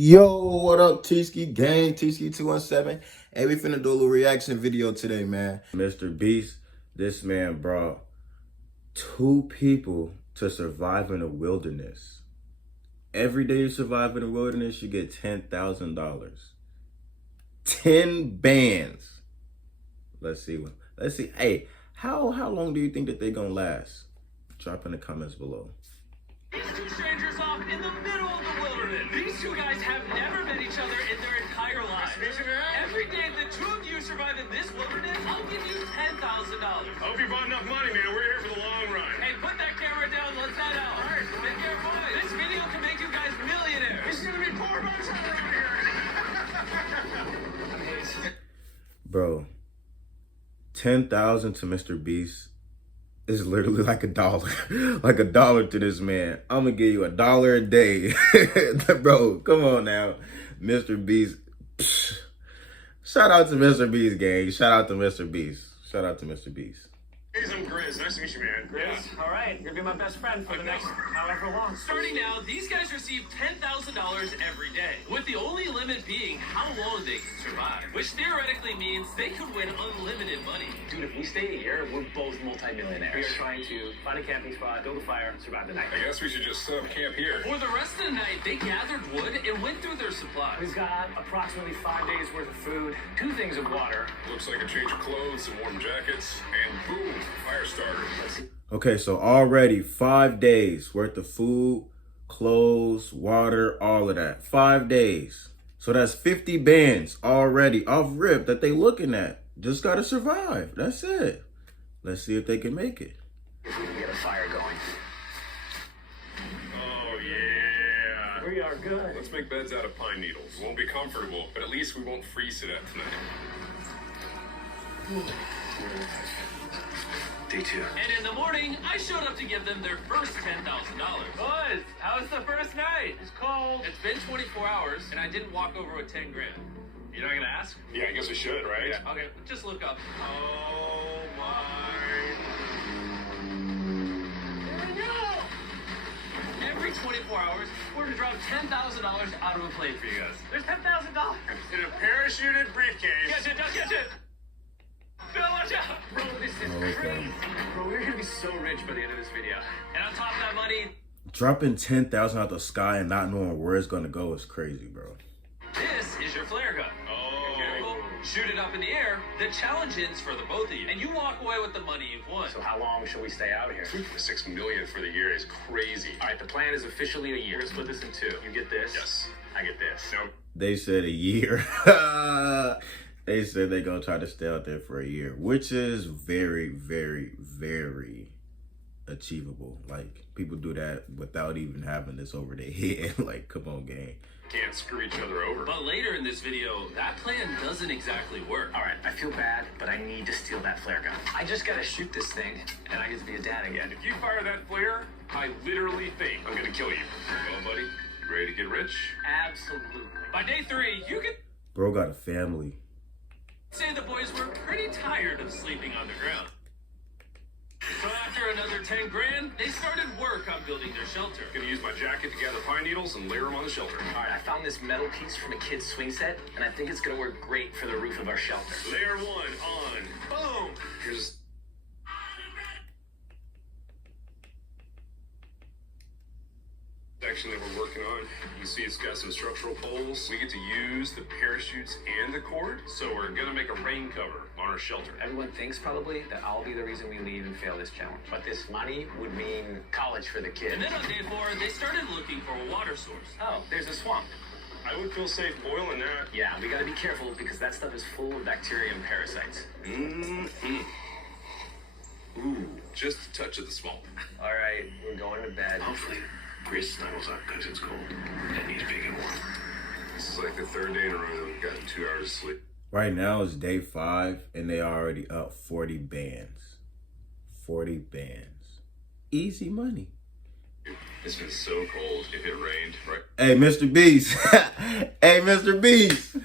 Yo, what up, T-Ski gang? T-Ski217. Hey, we finna do a little reaction video today, man. Mr. Beast, this man brought 2 people to survive in the wilderness. Every day you survive in the wilderness, you get $10,000. 10 bands. Let's see. Hey, how long do you think that they gonna last? Drop in the comments below. These 2 strangers off in the middle of the wilderness. These 2 guys have never met each other in their entire lives. Every day the 2 of you survive in this wilderness, I'll give you $10,000. I hope you brought enough money, man. We're here for the long run. Hey, put that camera down. Let's head out. All right, make your point. This video can make you guys millionaires. This is gonna be poor by the time around here. Bro, 10,000 to Mr. Beast is literally like $1. Like $1 to this man. I'm gonna give you $1 a day. Bro, come on now. Mr. Beast. Psh. Shout out to Mr. Beast, gang. Shout out to Mr. Beast. Shout out to Mr. Beast. Hey, I'm Grizz. Nice to meet you, man. Grizz, all right. You're gonna be my best friend for the next however long. Starting now, these guys receive $10,000 every day, with the only limit being how long they can survive, which theoretically means they could win unlimited money. Dude, if we stay a year, we're both multi-millionaires. We are trying to find a camping spot, build a fire, survive the night. I guess we should just set up camp here. For the rest of the night, they gathered wood and went through their supplies. We've got approximately 5 days worth of food, 2 things of water. Looks like a change of clothes, some warm jackets, and boom, fire starter. Okay, so already 5 days worth of food, clothes, water, all of that. 5 days. So that's 50 bands already off rip that they looking at. Just gotta survive. That's it. Let's see if they can make it. If we can get a fire going. Oh, yeah. We are good. Let's make beds out of pine needles. Won't be comfortable, but at least we won't freeze to death tonight. Day 2. And in the morning, I showed up to give them their first $10,000. Buzz, how was the first night? It's cold. It's been 24 hours, and I didn't walk over with 10 grand. You're not gonna ask? Yeah, I guess we should, right? Yeah. Okay, just look up. Oh, my. Every 24 hours, we're gonna drop $10,000 out of a plane for you guys. There's $10,000. In a parachuted briefcase. Catch it, don't catch it. No, watch out. Bro, this is crazy. Bro, we're gonna be so rich by the end of this video. And on top of that money, Dropping 10,000 out the sky and not knowing where it's gonna go is crazy, bro. this is your flare gun. Oh. Careful, shoot it up in the air. The challenge ends for the both of you. And you walk away with the money you've won. So how long should we stay out here? $6 million for the year is crazy. All right, the plan is officially a year. Let's split this in 2. You get this. Yes. I get this. Nope. They said a year. They said they're gonna try to stay out there for a year, which is very, very, very achievable. Like, people do that without even having this over their head. Like, come on, gang. Can't screw each other over. But later in this video, that plan doesn't exactly work. All right, I feel bad, but I need to steal that flare gun. I just gotta shoot this thing, and I get to be a dad again. If you fire that flare, I literally think I'm gonna kill you. Well, buddy, ready to get rich? Absolutely. By day 3, you can Bro got a family. say the boys were pretty tired of sleeping on the ground. So after another 10 grand, they started work on building their shelter. Gonna use my jacket to gather pine needles and layer them on the shelter. All right, I found this metal piece from a kid's swing set, and I think it's gonna work great for the roof of our shelter. Layer 1 on. Boom! Here's section that we're working on. You see it's got some structural poles. We get to use the parachutes and the cord, so we're gonna make a rain cover on our shelter. Everyone thinks probably that I'll be the reason we leave and fail this challenge. But this money would mean college for the kid. And then on day 4, they started looking for a water source. Oh, there's a swamp. I would feel safe boiling that. Yeah, we gotta be careful because that stuff is full of bacteria and parasites. Ooh, just a touch of the smoke. All right, we're going to bed. Hopefully, Grace snuggles up because it's cold and he's big and warm. This is like the 3rd day in a row that we've gotten 2 hours of sleep. Right now it's day 5 and they already up 40 bands. 40 bands. Easy money. It's been so cold. If it rained, right? Hey, Mr. Beast. Hey, Mr. Beast.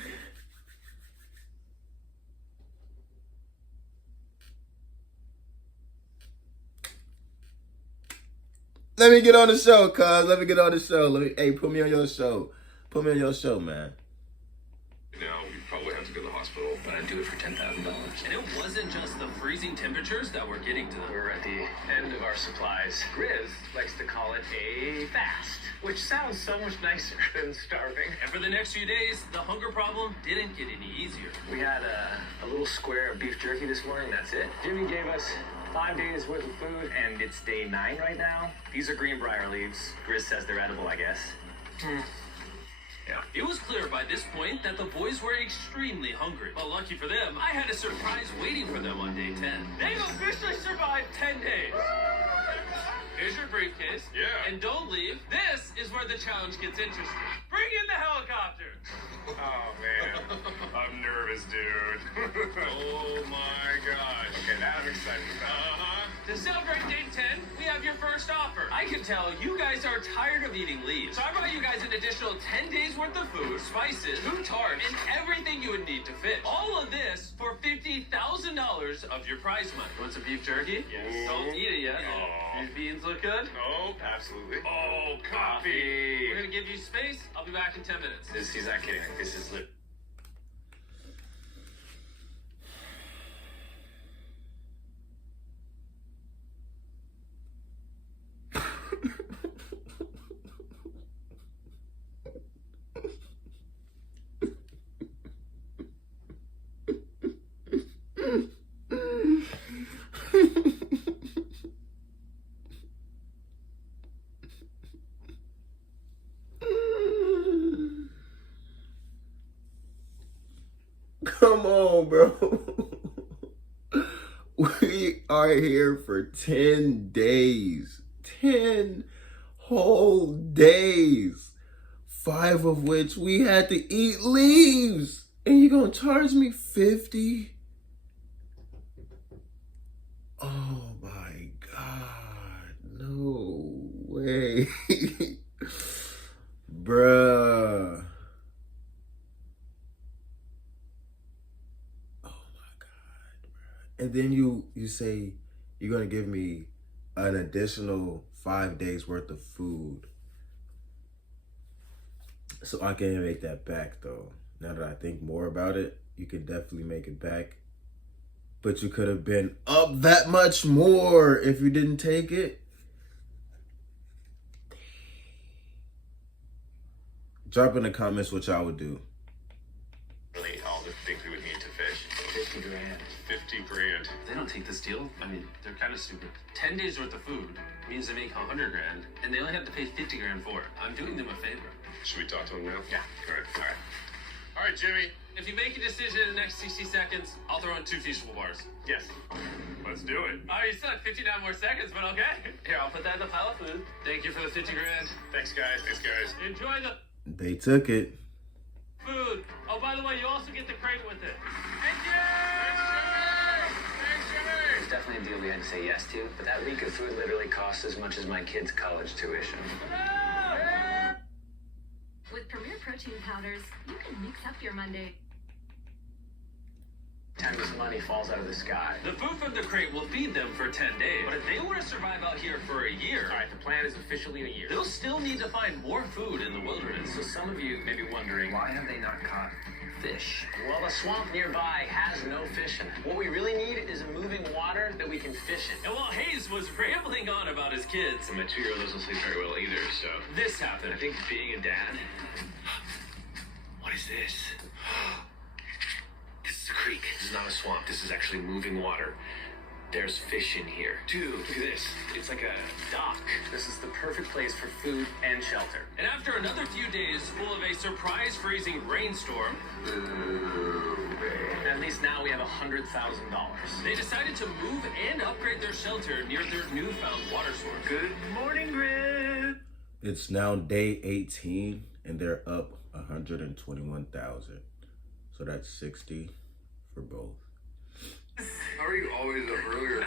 Let me get on the show, cuz. Let me get on the show. Hey, put me on your show. Put me on your show, man. Now we probably have to go to the hospital. But I'd do it for $10,000. And it wasn't just the freezing temperatures that were getting to them. We're at the end of our supplies. Grizz likes to call it a fast, which sounds so much nicer than starving. And for the next few days, the hunger problem didn't get any easier. We had a little square of beef jerky this morning, that's it. Jimmy gave us 5 days worth of food, and it's day 9 right now. These are greenbrier leaves. Grizz says they're edible, I guess. Yeah. It was clear by this point that the boys were extremely hungry. But lucky for them, I had a surprise waiting for them on day 10. They've officially survived 10 days. Here's your briefcase. Yeah. And don't leave. This is where the challenge gets interesting. Bring in the helicopter. Oh, man. I'm nervous, dude. Oh, my gosh. Okay, that I'm excited about. To celebrate day 10, we have your first offer. I can tell you guys are tired of eating leaves. So I brought you guys an additional 10 days worth of food, spices, 2 tarps, and everything you would need to fish. All of this for $50,000 of your prize money. Want some beef jerky? Yes. Don't eat it yet. Oh. These beans look good. Oh, absolutely. Oh, coffee. We're gonna give you space. I'll be back in 10 minutes. He's not kidding. This is lit. Come on, bro. We are here for 10 days. 10 whole days. 5 of which we had to eat leaves. And you're gonna charge me 50? Oh my God. No way. Bruh. And then you say you're gonna give me an additional 5 days worth of food. So I can't make that back though. Now that I think more about it, you could definitely make it back. But you could have been up that much more if you didn't take it. Drop in the comments what y'all would do. Really, all the things we would need to fish. 50 grand. 50 grand. They don't take this deal. I mean, they're kind of stupid. 10 days worth of food means they make 100 grand, and they only have to pay 50 grand for it. I'm doing them a favor. Should we talk to him now? Yeah. All right. All right, Jimmy. If you make a decision in the next 60 seconds, I'll throw in 2 teachable bars. Yes. Let's do it. Oh, you still have 59 more seconds, but okay. Here, I'll put that in the pile of food. Thank you for the 50 grand. Thanks, guys. Enjoy the They took it. food. Oh, by the way, you also get the crate with it. Thank you! It's definitely a deal we had to say yes to, but that week of food literally costs as much as my kid's college tuition. With Premier Protein Powders, you can mix up your Monday. Time this money falls out of the sky. The food from the crate will feed them for 10 days, but if they want to survive out here for a year, All right, the plan is officially a year. they'll still need to find more food in the wilderness. So some of you may be wondering, Why have they not caught fish? well, the swamp nearby has no fish in it. What we really need is a moving water that we can fish in. And while Hayes was rambling on about his kids, My 2-year-old doesn't sleep very well either, so. this happened. I think being a dad. What is this? This is a creek. This is not a swamp. This is actually moving water. There's fish in here. Dude, look at this. It's like a dock. This is the perfect place for food and shelter. And after another few days full of a surprise freezing rainstorm, At least now we have $100,000. they decided to move and upgrade their shelter near their newfound water source. Good morning, Grid. It's now day 18 and they're up 121,000. So that's 60 for both. How are you always up earlier?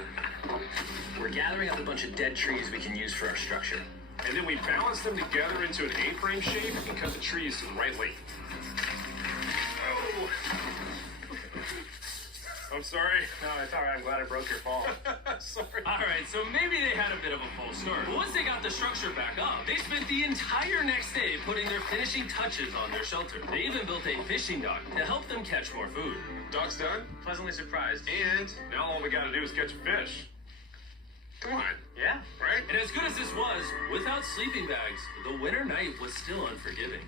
We're gathering up a bunch of dead trees we can use for our structure. And then we balance them together into an A-frame shape and cut the trees to the right length. Oh. I'm sorry. No, it's all right. I'm glad I broke your fall. Sorry. All right, so maybe they had a bit of a false start. But once they got the structure back up, they spent the entire next day putting their finishing touches on their shelter. They even built a fishing dock to help them catch more food. Dock's done, Pleasantly surprised. and now all we gotta do is catch a fish. Come on, Yeah. right? And as good as this was, without sleeping bags, the winter night was still unforgiving.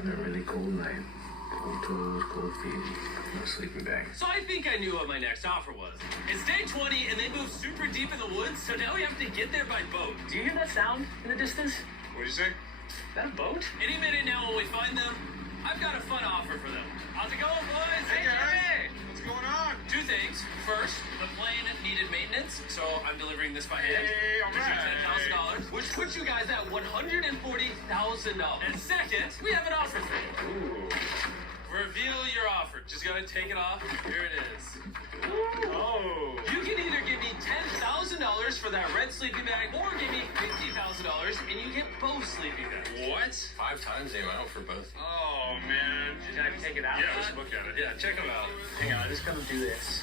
On a really cold night, cold toes, cold feet, no sleeping bag. So I think I knew what my next offer was. It's day 20 and they moved super deep in the woods, so now we have to get there by boat. Do you hear that sound in the distance? What'd you say? Is that a boat? Any minute now when we find them, I've got a fun offer for them. How's it going, boys? Hey, guys. What's going on? Two things. First, the plane needed maintenance, so I'm delivering this by hand. Hey, all This is right. $10,000, which puts you guys at $140,000. And second, we have an offer for you. Ooh. Reveal your offer. Just gotta take it off. Here it is. Oh. You can either give me $10,000 for that red sleeping bag, or give me $50,000 and you get both sleeping bags. What? 5 times the amount for both. Oh, man. Can I take it out? Yeah, let's look at it. Yeah, check them out. Hang on, I'm just gonna do this.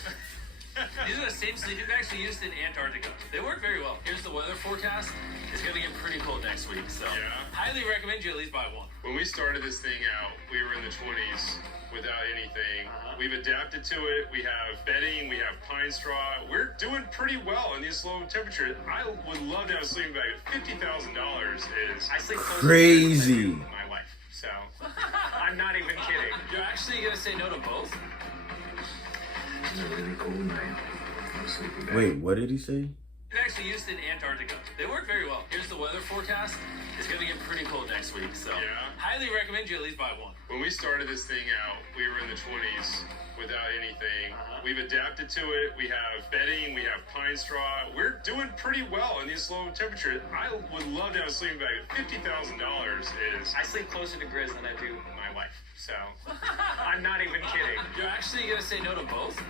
These are the same sleeping bags we used in Antarctica. They work very well. Here's the weather forecast. It's gonna get pretty cold next week, so Yeah. highly recommend you at least buy one. When we started this thing out, we were in the 20s without anything. We've adapted to it. We have bedding, we have pine straw. We're doing pretty well in these low temperatures. I would love to have a sleeping bag. $50,000 is I sleep close Crazy. to my wife, so I'm not even kidding. You're actually gonna say no to both? On a really cold night, no sleeping bag. Wait, what did he say? They're actually used in Antarctica. They work very well. Here's the weather forecast. It's gonna get pretty cold next week, so Yeah. highly recommend you at least buy one. When we started this thing out, we were in the 20s without anything. We've adapted to it. We have bedding, we have pine straw. We're doing pretty well in these low temperatures. I would love to have a sleeping bag. $50,000 is. I sleep closer to Grizz than I do my wife, so I'm not even kidding. You're actually gonna say no to both?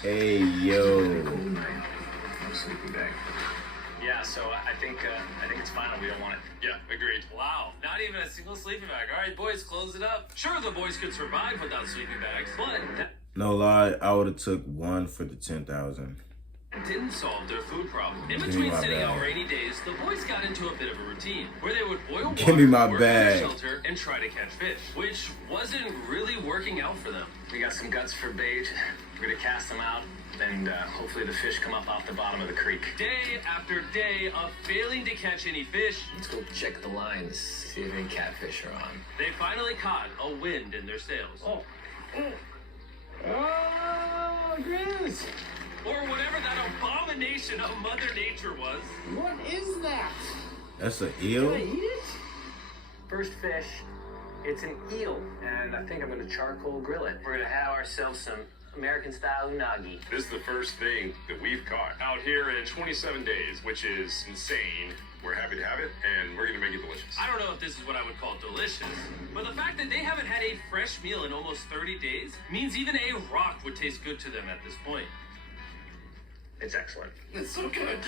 Hey, On a yo. cold night, no sleeping bag. Yeah, so I think it's final. We don't want it. Yeah, agreed. Wow, not even a single sleeping bag. All right, boys, close it up. Sure, the boys could survive without sleeping bags, but that No lie, I would have took one for the 10,000. didn't solve their food problem. In Give me between my sitting out bag. rainy days, the boys got into a bit of a routine where they would boil water, Give me my work in the bag. shelter, and try to catch fish, which wasn't really working out for them. We got some guts for bait. We're gonna cast them out, and hopefully the fish come up off the bottom of the creek. Day after day of failing to catch any fish, Let's go check the lines, see if any catfish are on. they finally caught a wind in their sails. Oh, Grizz! Or whatever that abomination of Mother Nature was. What is that? That's an Can I eel? eat it? First fish, it's an eel, and I think I'm gonna charcoal grill it. We're gonna have ourselves some American-style unagi. This is the first thing that we've caught out here in 27 days, which is insane. We're happy to have it, and we're gonna make it delicious. I don't know if this is what I would call delicious, but the fact that they haven't had a fresh meal in almost 30 days means even a rock would taste good to them at this point. It's excellent. It's so good.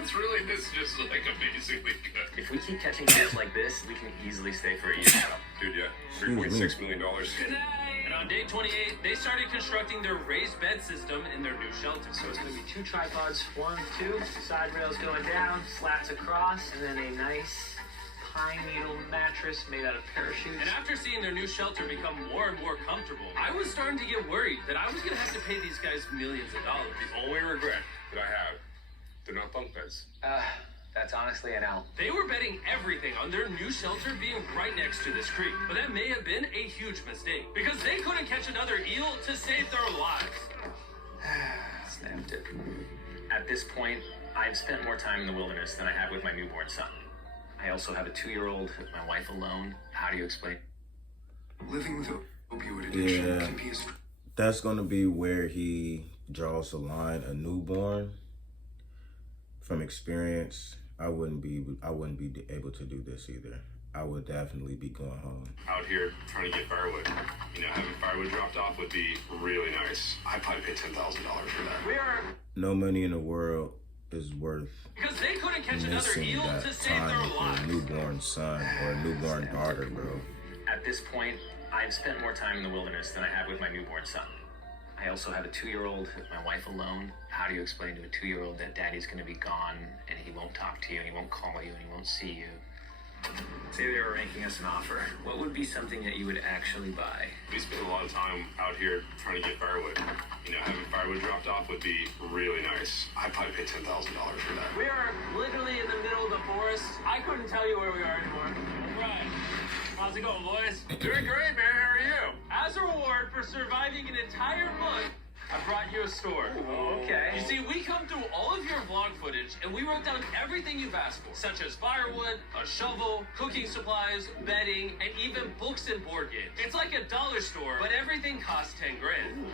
It's really, this is just like amazingly good. If we keep catching fish like this, we can easily stay for a year. Dude, yeah. Excuse me. $3.6 million. Good night. And on day 28, they started constructing their raised bed system in their new shelter. So it's gonna be 2 tripods, 1, 2, side rails going down, slats across, and then a nice pine needle mattress made out of parachutes. And after seeing their new shelter become more and more comfortable, I was starting to get worried that I was going to have to pay these guys millions of dollars. The only regret that I have, they're not bunk beds. That's honestly an L. They were betting everything on their new shelter being right next to this creek. But that may have been a huge mistake, because they couldn't catch another eel to save their lives. Snapped it. At this point, I've spent more time in the wilderness than I have with my newborn son. I also have a 2-year-old with my wife alone. How do you explain? Living with opioid addiction Yeah. can be a That's gonna be where he draws the line. A newborn. From experience, I wouldn't be able to do this either. I would definitely be going home. Out here trying to get firewood. You know, having firewood dropped off would be really nice. I'd probably pay $10,000 for that. We are, No money in the world is worth because they couldn't catch another missing eel that to save their time with lives. a newborn son or a newborn daughter, bro. At this point, I've spent more time in the wilderness than I have with my newborn son. I also have a 2-year-old with my wife alone. How do you explain to a 2-year-old that daddy's gonna be gone and he won't talk to you and he won't call you and he won't see you? Say they were making us an offer. What would be something that you would actually buy? We spend a lot of time out here trying to get firewood. You know, having firewood dropped off would be really nice. I'd probably pay $10,000 for that. We are literally in the middle of the forest. I couldn't tell you where we are anymore. All right. How's it going, boys? Doing great, man. How are you? As a reward for surviving an entire month, I brought you a store. Oh, okay. You see, we come through all of your vlog footage and we wrote down everything you've asked for, such as firewood, a shovel, cooking supplies, bedding, and even books and board games. It's like a dollar store, but everything costs 10 grand.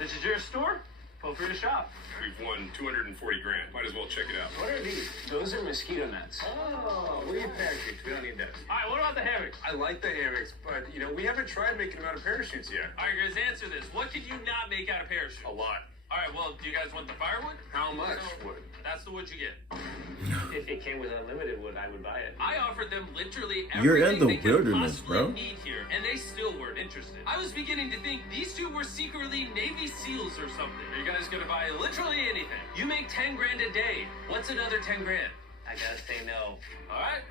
This is your store? Feel free to shop. We've won 240 grand. Might as well check it out. What are these? Those are mosquito nets. Oh, we need parachutes. We don't need those. All right, what about the hammocks? I like the hammocks, but, you know, we haven't tried making them out of parachutes yet. All right, guys, answer this. What could you not make out of parachute? A lot. All right, well, do you guys want the firewood? How much So, wood? That's the wood you get. If it came with unlimited wood, I would buy it. I offered them literally You're in everything the they could wilderness, possibly bro. need here, and they still weren't interested. I was beginning to think these two were secretly Navy SEALs or something. Are you guys gonna buy literally anything? You make 10 grand a day. What's another 10 grand? I gotta say no. All right.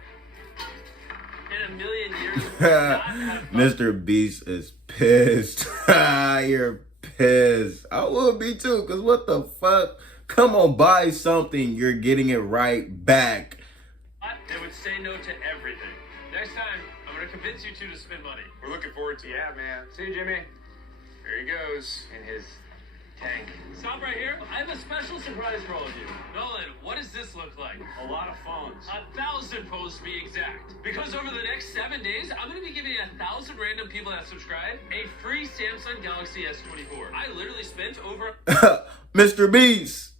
In a million years, we'll not have fun. Mr.Beast is pissed. You're pissed. I would be too, because what the fuck? Come on, buy something. You're getting it right back. They would say no to everything. Next time, I'm gonna convince you two to spend money. We're looking forward to it. Yeah, man. See you, Jimmy. There he goes. In his tank. Stop right here. I have a special surprise for all of you. Nolan, what does this look like? A lot of phones. 1,000 phones to be exact. Because over the next 7 days, I'm going to be giving 1,000 random people that subscribe a free Samsung Galaxy S24. I literally spent over... Mr.Beast.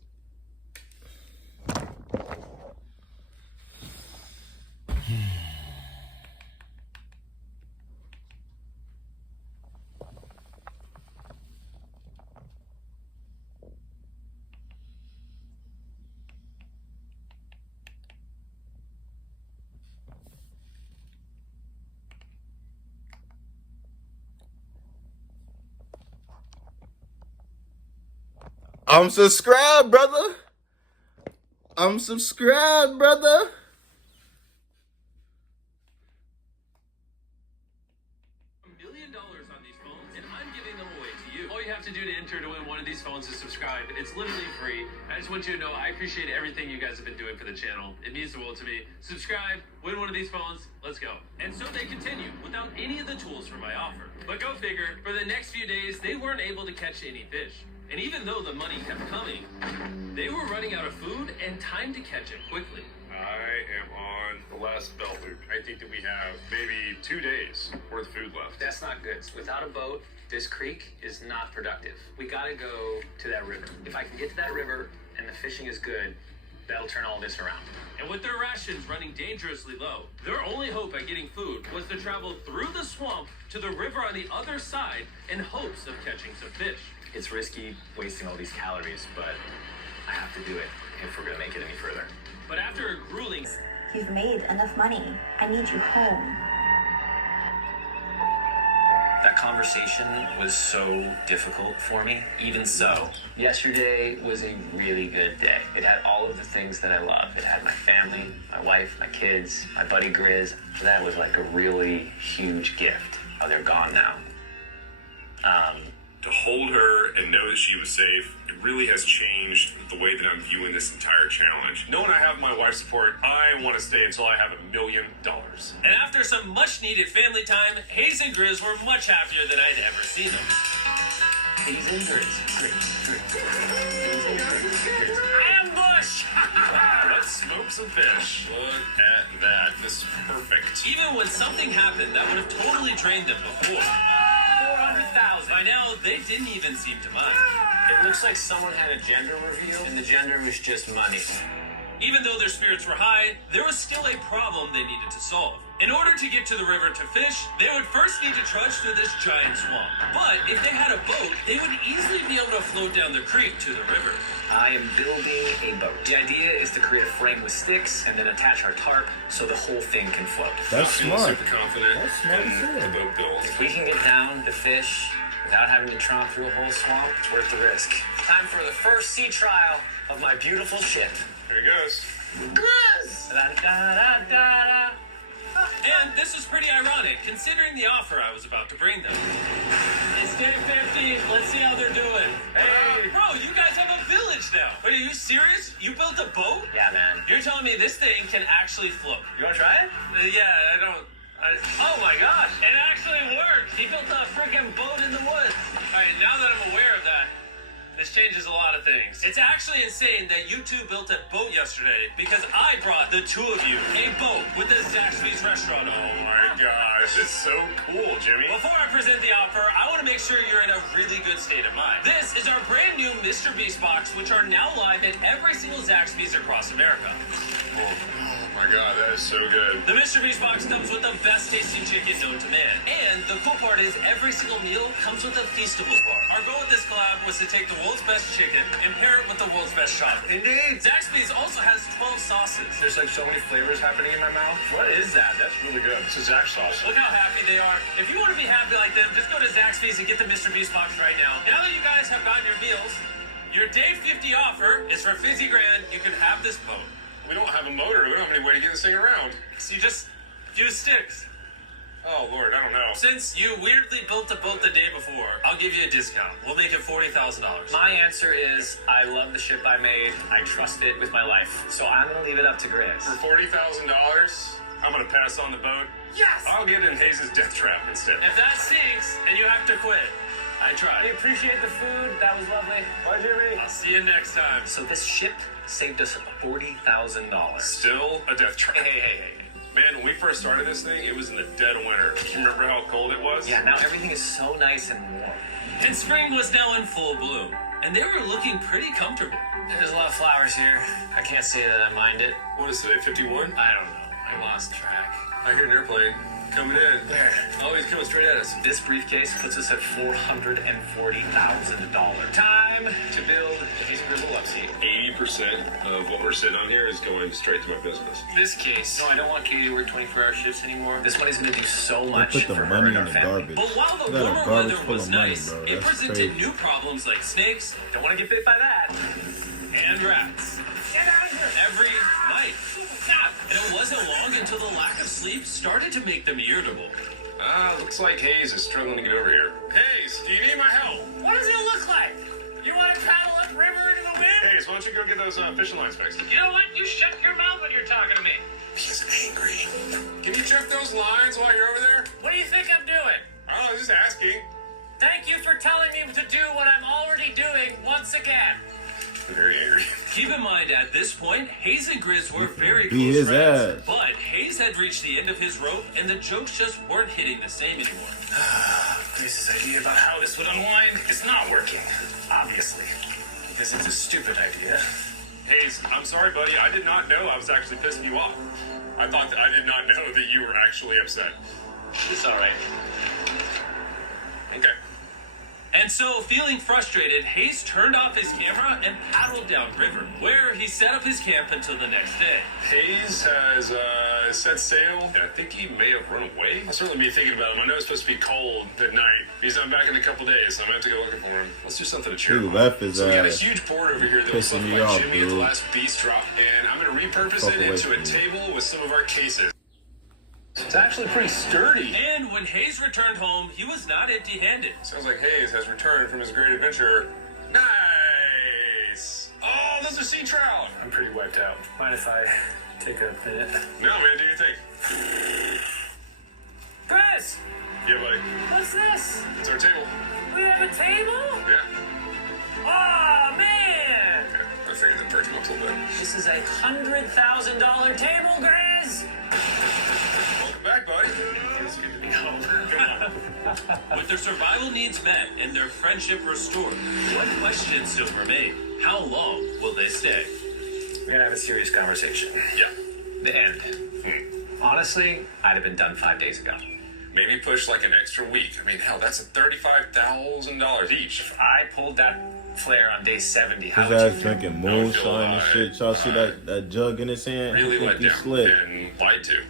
I'm subscribed, brother. I'm subscribed, brother. $1 million on these phones, and I'm giving them away to you. All you have to do to enter to win one of these phones is subscribe. It's literally free. I just want you to know I appreciate everything you guys have been doing for the channel. It means the world to me. Subscribe, win one of these phones, let's go. And so they continue without any of the tools for my offer. But go figure, for the next few days, they weren't able to catch any fish. And even though the money kept coming, they were running out of food and time to catch it quickly. I am on the last belt loop. I think that we have maybe 2 days worth of food left. That's not good. Without a boat, this creek is not productive. We gotta go to that river. If I can get to that river and the fishing is good, that'll turn all this around. And with their rations running dangerously low, their only hope at getting food was to travel through the swamp to the river on the other side in hopes of catching some fish. It's risky wasting all these calories, but I have to do it if we're gonna make it any further. But after a grueling... You've made enough money. I need you home. That conversation was so difficult for me. Even so, yesterday was a really good day. It had all of the things that I love. It had my family, my wife, my kids, my buddy Grizz. That was like a really huge gift. Oh, they're gone now. To hold her and know that she was safe, it really has changed the way that I'm viewing this entire challenge. Knowing I have my wife's support, I want to stay until I have $1 million. And after some much-needed family time, Hayes and Grizz were much happier than I'd ever seen them. Hayes and Grizz. Ambush! Let's smoke some fish. Look at that. This is perfect. Even when something happened that would have totally drained them before. 400,000. By now, they didn't even seem to mind. It looks like someone had a gender reveal, and the gender was just money. Even though their spirits were high, there was still a problem they needed to solve. In order to get to the river to fish, they would first need to trudge through this giant swamp. But if they had a boat, they would easily be able to float down the creek to the river. I am building a boat. The idea is to create a frame with sticks and then attach our tarp so the whole thing can float. That's smart. Super confident. That's smart as in hell. the boat build. If we can get down to fish without having to tromp through a whole swamp, it's worth the risk. Time for the first sea trial of my beautiful ship. There he goes. Da-da-da-da-da. And this is pretty ironic, considering the offer I was about to bring them. It's day 50. Let's see how they're doing. Hey, bro, you guys have a village now. Wait, are you serious? You built a boat? Yeah, man. You're telling me this thing can actually float? You want to try it? Oh my gosh, it actually worked. He built a freaking boat in the woods. All right, now that I'm aware of that, this changes a lot of things. It's actually insane that you two built a boat yesterday because I brought the two of you a boat with the Zaxby's restaurant on. Oh my gosh, it's so cool, Jimmy. Before I present the offer, I want to make sure you're in a really good state of mind. This is our brand new Mr.Beast box, which are now live at every single Zaxby's across America. Oh my god, that is so good. The Mr.Beast box comes with the best tasting chicken known to man. And the cool part is every single meal comes with a Feastables bar. Our goal with this collab was to take the world's best chicken and pair it with the world's best chocolate. Indeed. Zaxby's also has 12 sauces. There's like so many flavors happening in my mouth. What is that? That's really good. It's a Zach sauce. Look how happy they are. If you want to be happy like them, just go to Zaxby's and get the Mr.Beast box right now. Now that you guys have gotten your meals, your day 50 offer is for $50,000. You can have this boat. We don't have a motor. We don't have any way to get this thing around. So you just use sticks. Oh, Lord, I don't know. Since you weirdly built the boat the day before, I'll give you a discount. We'll make it $40,000. My answer is I love the ship I made. I trust it with my life. So I'm going to leave it up to Grizz. For $40,000, I'm going to pass on the boat. Yes! I'll get in Hayes' death trap instead. If that sinks and you have to quit, I We tried. appreciate the food. That was lovely. Bye, Jimmy. I'll see you next time. So this ship saved us $40,000. Still a death trap. Hey. Man, when we first started this thing, it was in the dead of winter. You remember how cold it was? Yeah, now everything is so nice and warm. And spring was now in full bloom, and they were looking pretty comfortable. There's a lot of flowers here. I can't say that I mind it. What is today, 51? I don't know. I lost track. I hear an airplane coming in. Where? Oh, he's coming straight at us. This briefcase puts us at $440,000. Time to build a grizzle up seat. 80% of what we're sitting on here is going straight to my business. This case. No, I don't want Katie to work 24-hour shifts anymore. This money's going to do so They much put the for her money and in our the family. garbage. But while the You got a warmer garbage weather full was of money, nice, bro. it That's presented crazy. new problems like snakes Don't want to get bit by that. and rats. Get out of here. Every night. And it wasn't long until the lack of sleep started to make them irritable. Looks like Hayes is struggling to get over here. Hayes, do you need my help? What does it look like? You want to paddle upriver into the wind? Hayes, why don't you go get those fishing lines fixed? You know what? You shut your mouth when you're talking to me. He's angry. Can you check those lines while you're over there? What do you think I'm doing? I don't know, just asking. Thank you for telling me to do what I'm already doing once again. I'm very angry. Keep in mind, at this point, Hayes and Grizz were very Beat close his friends. ass. But Hayes had reached the end of his rope, and the jokes just weren't hitting the same anymore. Grace's idea about how this would unwind is not working, obviously. Because it's a stupid idea. Hayes, I'm sorry, buddy. I did not know I was actually pissing you off. I thought that I did not know that you were actually upset. It's all right. Okay. And so, feeling frustrated, Hayes turned off his camera and paddled downriver, where he set up his camp until the next day. Hayes has set sail, and I think he may have run away. I'll certainly be thinking about him. I know it's supposed to be cold at night. He's not back in a couple days, so I'm going to have to go looking for him. Let's do something to cheer He him left up. his So we got a ass. huge board over here that was Pissing left me by off, Jimmy at the dude. last Beast drop, and I'm going to repurpose Fuck it away into a from me. table with some of our cases. It's actually pretty sturdy. And when Hayes returned home, he was not empty-handed. Sounds like Hayes has returned from his great adventure. Nice! Oh, those are sea trout! I'm pretty wiped out. Mind if I take a minute? No, man, do your thing. Chris! Yeah, buddy. What's this? It's our table. We have a table? Yeah. Oh, man! I figured that perked him up a little bit. This is a $100,000 table, Grizz! Welcome back, buddy. It's good to be home. Come on. With their survival needs met and their friendship restored, one question still remained. How long will they stay? We're gonna have a serious conversation. Yeah. The end. Honestly, I'd have been done 5 days ago. Maybe push like an extra week. I mean, hell, that's $35,000 each. If I pulled that flare on day 70, how His would ass you... drinking moonshine and shit. Y'all see that jug in his hand? Really He let think he down slick. and lied to.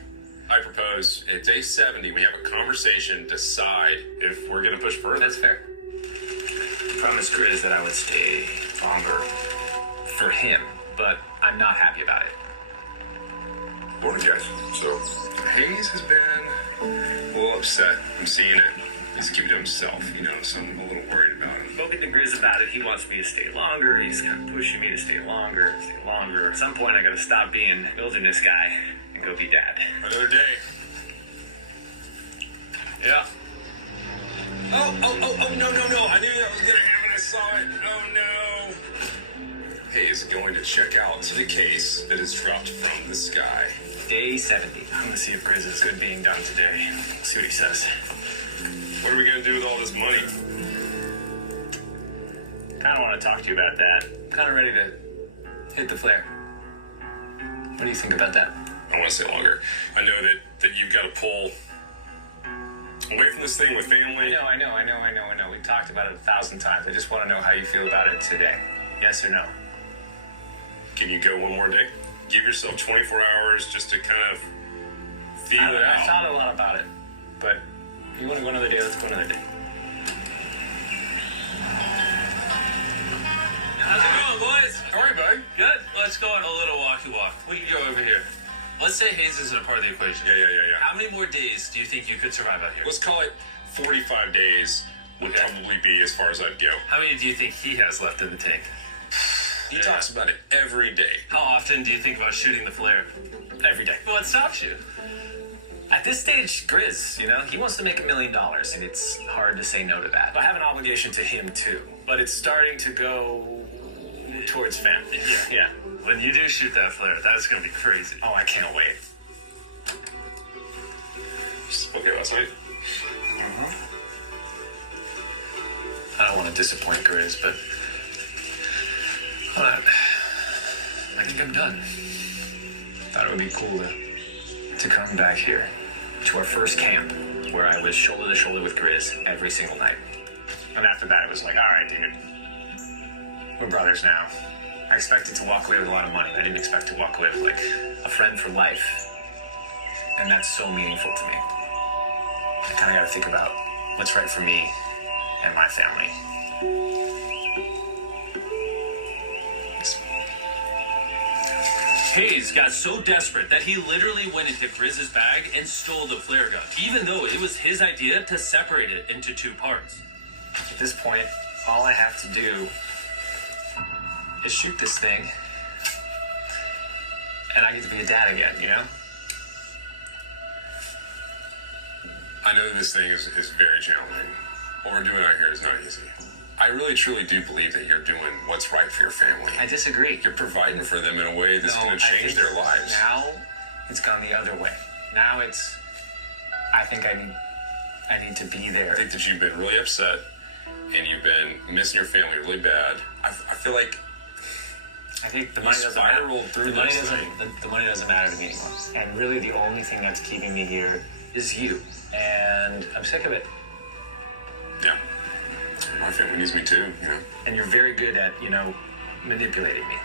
I propose at day 70 we have a conversation, decide if we're gonna push further. That's fair. I promised Grizz that I would stay longer for him, but I'm not happy about it. Morning, guys. So Hayes has been a little upset. I'm seeing it. He's keeping it to himself, you know, so I'm a little worried about him. Spoken to Grizz about it. He wants me to stay longer. He's kind of pushing me to stay longer. At some point, I gotta stop being wilderness guy and go be dad. Another day. Yeah. Oh, no. I knew that was gonna happen. I saw it. Oh, no. Hayes going to check out the case that is dropped from the sky. Day 70. I'm gonna see if Grizz is good being done today. See what he says. What are we gonna do with all this money? Kind of want to talk to you about that. Kind of ready to hit the flare. What do you think about that? I want to stay longer. I know that you've got to pull away from this thing with family. I know. We talked about it 1,000 times. I just want to know how you feel about it today. Yes or no? Can you go one more day? Give yourself 24 hours just to kind of feel it I've out. thought a lot about it, but you want to go another day? Let's go another day. How's it going, boys? All right, bud. Good. Let's go on a little walkie walk. We can go over here. Let's say Hayes isn't a part of the equation. Yeah. How many more days do you think you could survive out here? Let's call it 45 days would Okay. probably be as far as I'd go. How many do you think he has left in the tank? He talks about it every day. How often do you think about shooting the flare? Every day. What stops you? At this stage, Grizz, he wants to make $1 million, and it's hard to say no to that. I have an obligation to him, too, but it's starting to go towards family. Yeah. When you do shoot that flare, that's gonna be crazy. Oh, I can't wait. Spoke here last night. I don't want to disappoint Grizz, but I think I'm done. Thought it would be cool to come back here to our first camp where I was shoulder to shoulder with Grizz every single night. And after that, it was like, all right, dude, we're brothers now. I expected to walk away with a lot of money. I didn't expect to walk away with like a friend for life. And that's so meaningful to me. I kind of got to think about what's right for me and my family. Hayes got so desperate that he literally went into Grizz's bag and stole the flare gun, even though it was his idea to separate it into 2 parts. At this point, all I have to do is shoot this thing, and I get to be a dad again, I know this thing is very challenging. What we're doing out here is not easy. I really, truly do believe that you're doing what's right for your family. I disagree. You're providing for them in a way that's going to change their lives. Now, it's gone the other way. Now I think I need to be there. I think that you've been really upset, and you've been missing your family really bad. I feel like I think the money doesn't spiraled matter. through The money this doesn't. thing. The money doesn't matter to me anymore. And really, the only thing that's keeping me here is you. And I'm sick of it. Yeah. My family needs me too, And you're very good at, manipulating me.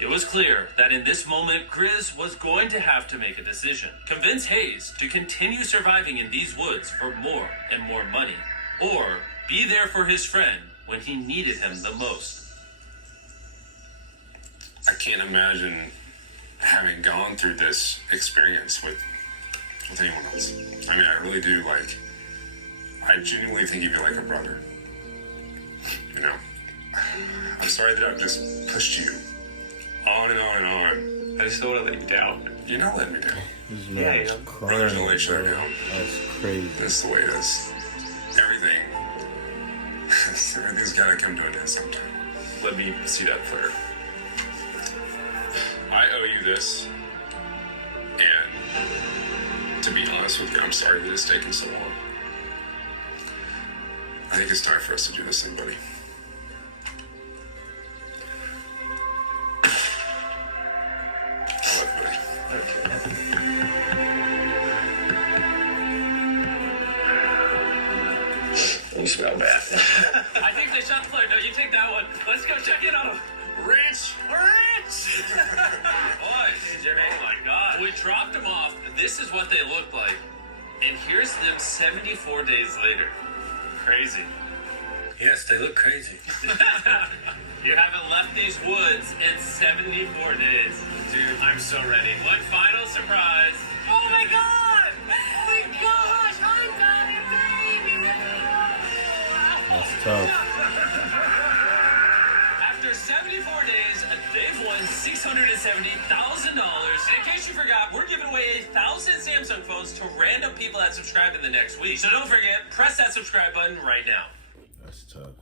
It was clear that in this moment, Grizz was going to have to make a decision. Convince Hayes to continue surviving in these woods for more and more money, or be there for his friend when he needed him the most. I can't imagine having gone through this experience with anyone else. I mean, I really do, I genuinely think you'd be like a brother. I'm sorry that I've just pushed you on and on and on. I just don't want to let you down. You're not letting me down. This man is Brothers don't let each other bro. down. That's crazy. That's the way it is. Everything's gotta come to an end sometime. Let me see that flare. I owe you this. And to be honest with you, I'm sorry that it's taken so long. I think it's time for us to do this thing, buddy. You smell bad. I think they shot the player. No, you take that one. Let's go check it out. Rich! Boys! Oh my God. We dropped them off. This is what they look like. And here's them 74 days later. Crazy. Yes, they look crazy. You haven't left these woods in 74 days. Dude, I'm so ready. One final surprise. Oh my God! Oh my gosh! I'm done, baby! That's tough. After 74 days, they've won $670,000. In case you forgot, we're giving away 1,000 Samsung phones to random people that subscribe in the next week. So don't forget, press that subscribe button right now. That's tough.